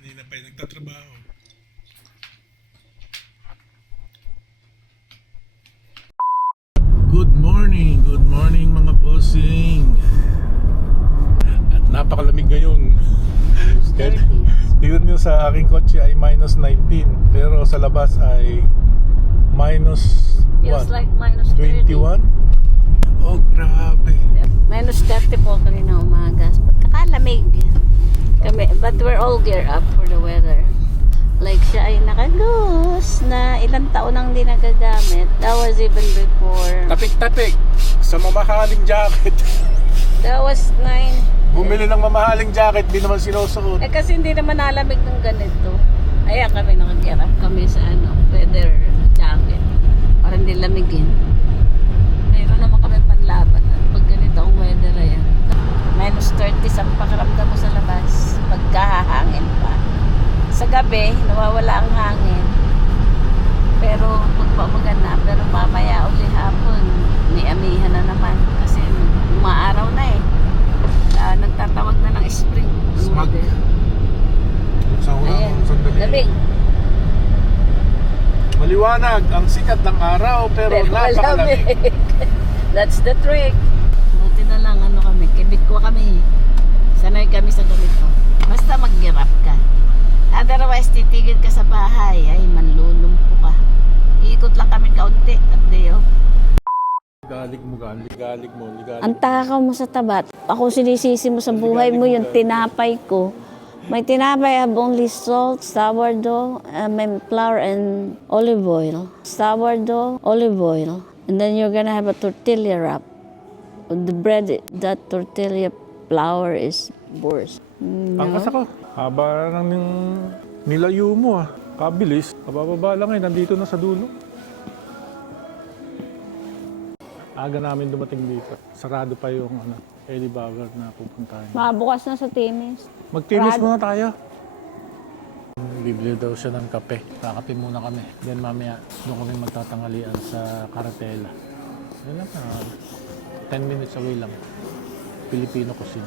Kanina pa yung nagtatrabaho. Good morning mga bossing. At napakalamig ngayon. Tingnan nyo sa aking kotse ay minus 19. Pero sa labas ay minus Feels what? like minus 30. 21? Oh, grabe. Minus 30 po kanina umaga. Pagkakalamig. But we're all geared up for the weather. Like siya ay nakagus na ilang taon nang di nagagamit. That was even before. Tapik-tapik sa mamahaling jacket. That was 9. Bumili ng mamahaling jacket, di naman sinusuot. Kasi hindi naman nalamig ng ganito. Kaya kami nakagear up kami sa weather jacket. Para hindi lamigin. Mayroon naman kami panlaban pag ganito ang weather ayan. Minus 30 sa pakiramdam mo sa labas. Pagkahangin pa. Sa gabi, nawawala ang hangin. Pero pagpamagan na. Pero mamaya uli hapon, may amihan na naman. Kasi umaaraw na eh. Nagtatawag na ng spring. Smog. Sa Ayan, unang sandali. lamig. Maliwanag ang sikat ng araw pero napakalamig. malamig. That's the trick. Buti na lang kami, kibikwa kami. Sanay kami sa ganito. Basta mag-gear up ka. Otherwise, titigil ka sa bahay. Ay, manlulumpo ka. Iikot lang kami kaunti at day off. Galig mo. Ang takaw mo sa tabat. Ako sinisisi mo sa buhay mo yung tinapay ko. May tinapay, I have only salt, sourdough, may flour and olive oil. Sourdough, olive oil. And then you're gonna have a tortilla wrap. The bread, that tortilla flour is worse. Angkas ako. Haba lang ng nilayo mo Kabilis. Kabababa lang nandito na sa dulo. Aga namin dumating dito. Sarado pa yung Eddie Bauer na pupuntahan. Mabukas na sa Timis. Mag-Timis muna tayo. Bibili daw siya ng kape. Kakape muna kami. Then mamaya doon kami magtatanghalian sa Caratela. Yan lang 10 minutes away lang. Filipino cuisine.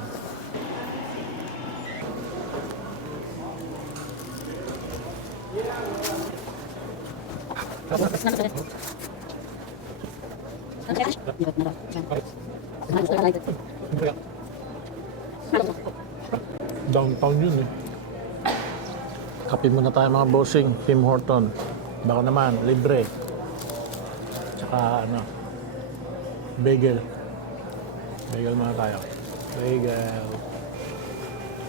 Downtown yun Kape muna tayo mga bossing. Tim Horton. Baka naman, libre. Tsaka bagel. Bagel muna tayo. Bagel.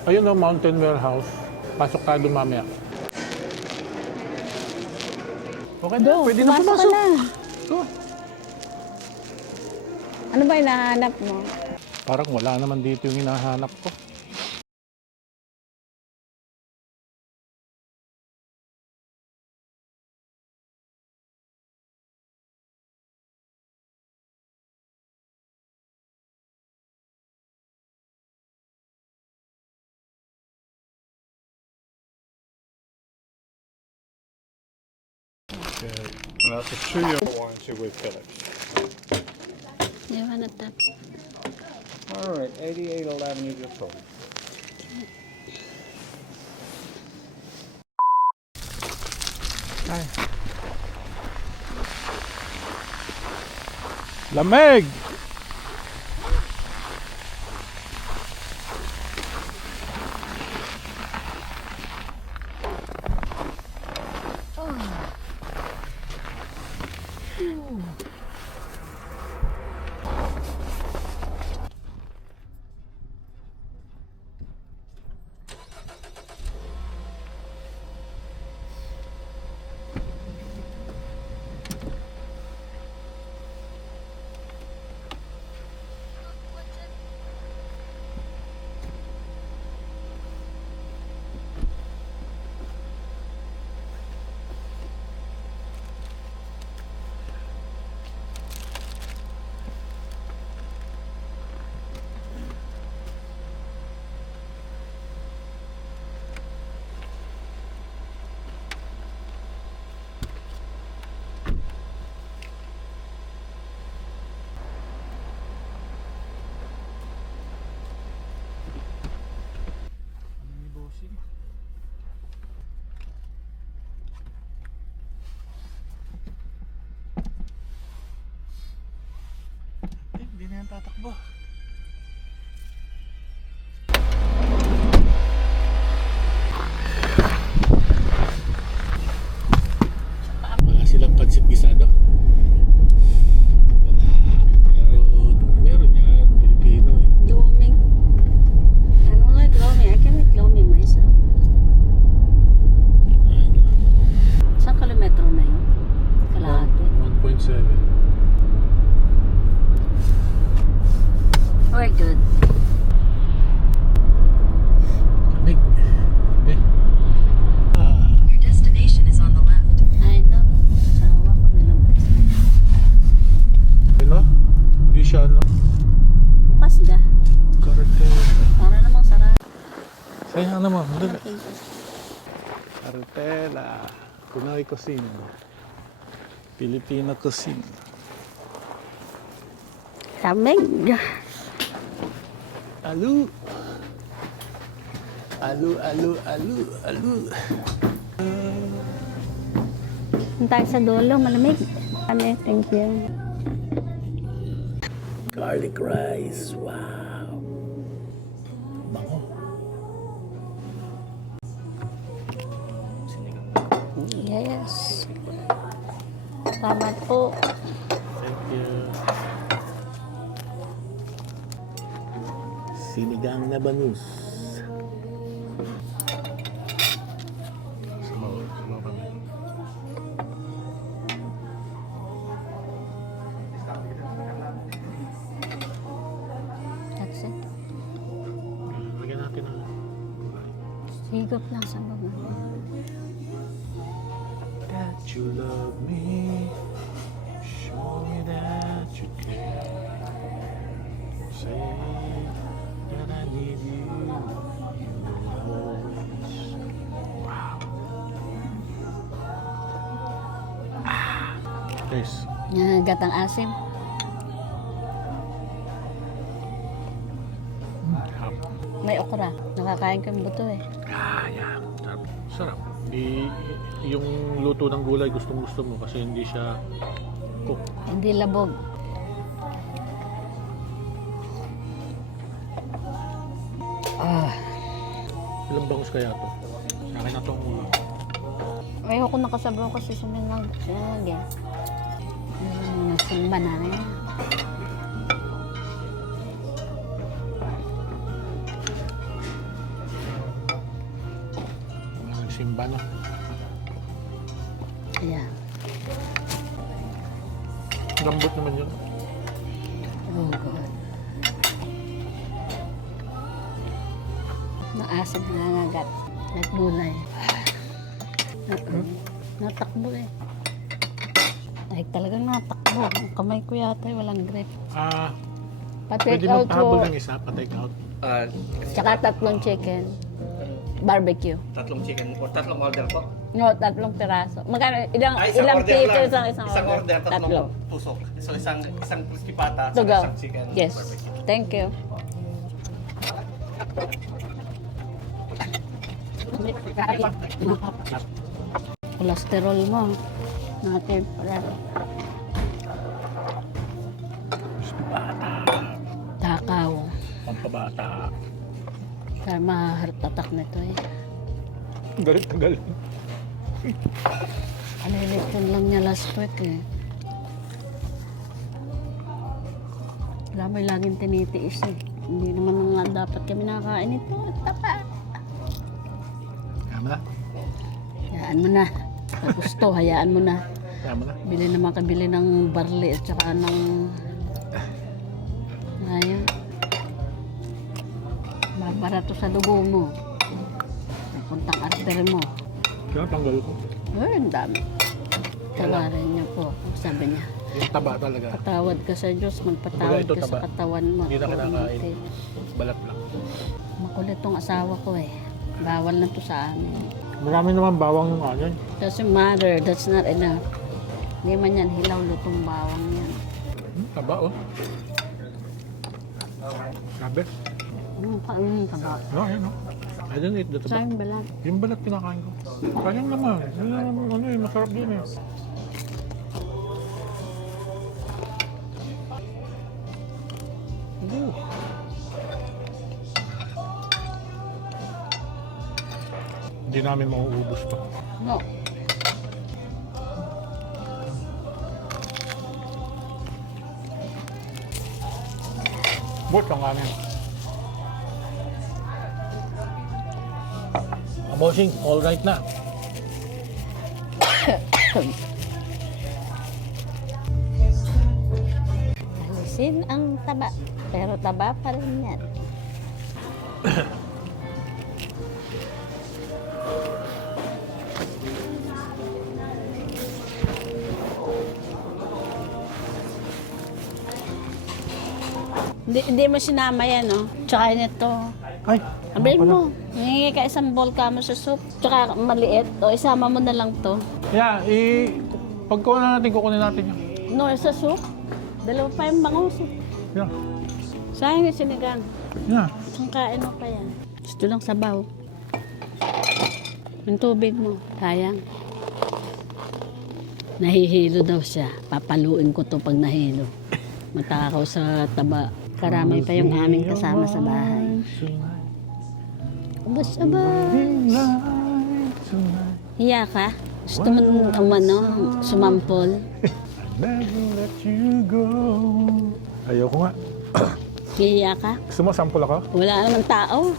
Ayun Mountain Warehouse. Pasok tayo doon mamaya. Okay na, pwede na pumasok. Go. Ano ba hinahanap mo? Parang wala naman dito yung hinahanap ko. Okay. And that's a 2-year warranty with Philips. You wanna tap? All right, 8811 you just sold. Ay. Lamig! tatakbo. Wala silang pansit gisado. Wala. Meron yan. Pilipino eh. Luming. I don't like lomi. I can make lomi myself. Saan kilometro na yun? Kalahati. 1.7. We're good. Lamig. Eh. Your destination is on the left. I know. Sawa ko na lang. Ano? Hindi siya ano? Bukas ka. Cartel. Para namang sarap. Sayang naman. Dali. Cartela. Pinoy Cuisine. Filipino Cuisine. Kamig. Alu. Alu. Tayo sa dulo, malamig. Kami, thank you. Garlic rice. Wow. Bango. Yes. Salamat po. Thank you. Sinigang na bangus. Sabaw kami. That's it. Lagyan natin ng gulay. Sigop lang sa baba. That you love me, show me that you care. Say that I need you, you will always. Wow. Guys, Gatang asim. hap. May okra. Nakakain ko yung buto eh. Yan. Sarap. Sarap. Yung luto ng gulay gustong gusto mo kasi hindi siya cook. Hindi labog. Ilang bangus kaya to? Sa akin na itong ulo. Ayoko nakasabaw kasi suminag. Sinag eh. Nagsimba na rin. Nagsimba na. Ayan. Lambot naman yun. Oh God. Maasim na nangagat. Naglulay. Natakbo eh. Ay talagang natakbo. Ang kamay ko yata walang grip. Pwede Pa-take out magpahabol ko. ng isa, pa-take out. Tsaka 3 chicken. Barbecue. Tatlong chicken or tatlong order po? No, 3 piraso. Magkano? Ilang Isang order piso lang. isang Isang order, tatlong 3. tusok. So isang crispy pata, To go. isang chicken Yes. barbecue. Thank you. Cholesterol mo. Natin pala. Takaw. Pampabata. Kaya ma-heart attack nito eh. Galit na galit. Ano election lang niya last week eh. Wala may laging tinitiis eh. Hindi naman nga dapat kami nakakain ito. Tapa. Kaya mo na. Hayaan mo na. Pag gusto, hayaan mo na. Kaya mo na. Bili na makabili ng barley at saka ng... Ngayon. Mabara to sa dugo mo. Napuntang artery mo. Kaya tanggal ko. Ay, ang dami. Tawarin niyo po. Sabi niya. Yung taba talaga. Patawad ka sa Diyos, magpatawad Kumbaga ito, ka sa taba. katawan mo. Hindi na kinakain. Okay. Balat lang. Makulit tong asawa ko eh. Bawal na to sa amin. Marami naman bawang yung ano. Doesn't matter, that's not enough. Hindi man yan hilaw lutong bawang yan. Taba oh. Sabi. Taba. No, ayun oh. I don't eat the taba. Sayang balat. Yung balat kinakain ko. Sayang naman. Yun naman ano eh. Masarap din eh. Hindi namin mauubos to. No. Bot ang kanin. Bossing, all right na. Sin ang taba. Pero taba pa rin yan. Hindi mo sinama yan, no? Tsaka nito. Ay, Abel mo. Hingi ka isang bowl ka mo sa soup. Tsaka maliit. O isama mo na lang to. yeah, pagkuha na natin, kukunin natin yun. No, sa soup. Dalawa pa yung bangus. Yeah, Sayang yung sinigang. yeah. Ang kain mo pa yan. Gusto lang sabaw. Yung tubig mo. Sayang. Nahihilo daw siya. Papaluin ko to pag nahilo. Matakaw sa taba. Karamay pa yung aming kasama sa bahay. Ubus abay. Hiya ka? Gusto mo sumampol? Never let you go. Ayoko nga. Hiya ka? Gusto mo, sample ako? Wala naman tao.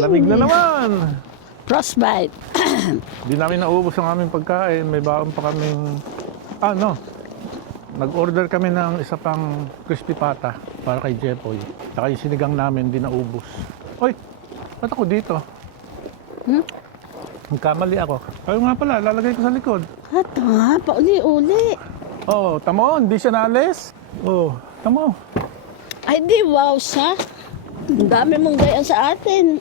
Lamig na naman. Frostbite. Di namin naubos ang aming pagkain. May baon pa kaming... Nag-order kami ng isa pang crispy pata para kay Jepoy. Saka yung sinigang namin, di naubos. Oy, ba't ako dito? Nagkamali ako. Ayaw nga pala, lalagay ko sa likod. Ito ha, pauli-uli. Oh, tamo, hindi siya naalis. Oh, tamo. Ay di, wow siya. Ang dami mong gayaan sa atin.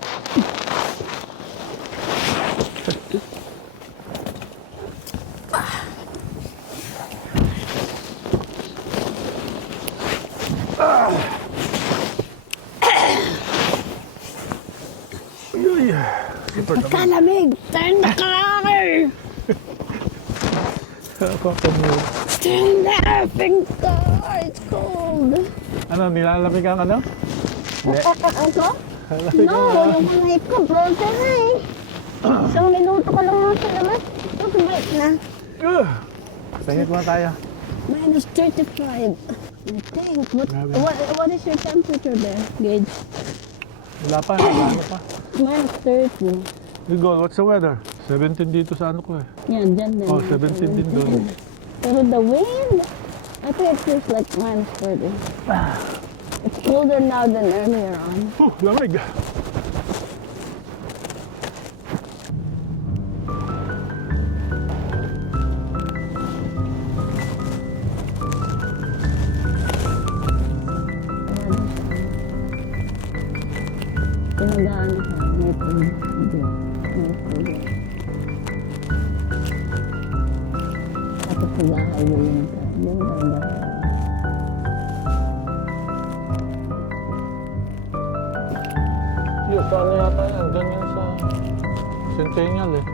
Uy, super naman. Kalamig! Turn the car! Turn the effing car! It's cold! Ano, nilalamig ang ano? Hindi. Ako? Nilalamig No, ang yung kamay ko, frozen na eh. Isang minuto ka lang sa labas. Ito, bait na. Singit muna tayo. Minus 35. I think. Grabe. What is your temperature there, Gage? Wala pa, ano pa. Minus 30. Igor, what's the weather? 17 dito sa ano ko eh. Yan, dyan din. Oh, 17 din doon. Pero the wind, I think it feels like minus 30. It's colder now than earlier on. Lamig. Pinagaan ka, may tubig. May tubig. Tapos sa bahay mo yun ka. Yun talaga. Yung paano yata yan? Ganyan sa Centennial eh.